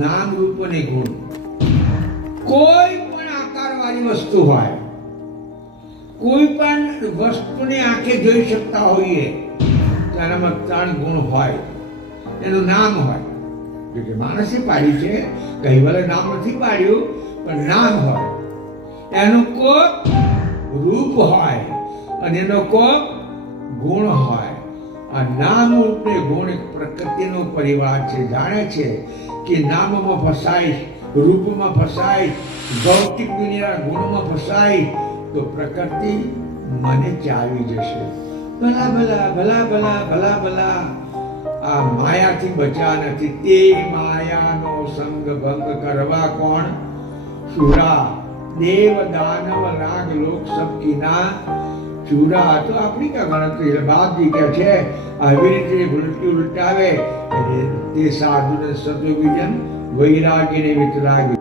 નામ રૂપ અને ગુણ. કોઈ પણ આકારવાળી વસ્તુ હોય, કોઈ પણ વસ્તુને આંખે જોઈ શકતા હોઈએ તો એનામાં 3 ગુણ હોય, એનું નામ હોય. એટલે માણસે પાડ્યું છે, કઈ વાલે નામ નથી પાડ્યું, પણ નામ હોય. એનું કોક રૂપ હોય અને એનો કોક ગુણ હોય. આ નામ રૂપ ને ગુણ એક પ્રકૃતિનો પરિવાર છે. જાણે છે કે નામમાં ફસાય, રૂપમાં ફસાય, ભૌતિક દુનિયા ગુણમાં ફસાય તો પ્રકૃતિ મને ચાવી જશે. ભલા ભલા ભલા ભલા ભલા ભલા આ માયાથી બચા નથી. તે માયાનો સંગ ભંગ કરવા કોણ? સુરા દેવ દાનવ રાગ લોક સબ કીના ચૂરા. તો આપણી કા ગણતરી છે. બાપજી કે છે આવી રીતે ઉલટાવે તે સાધુને સદવિજન વૈરાગીને વિતરાગી.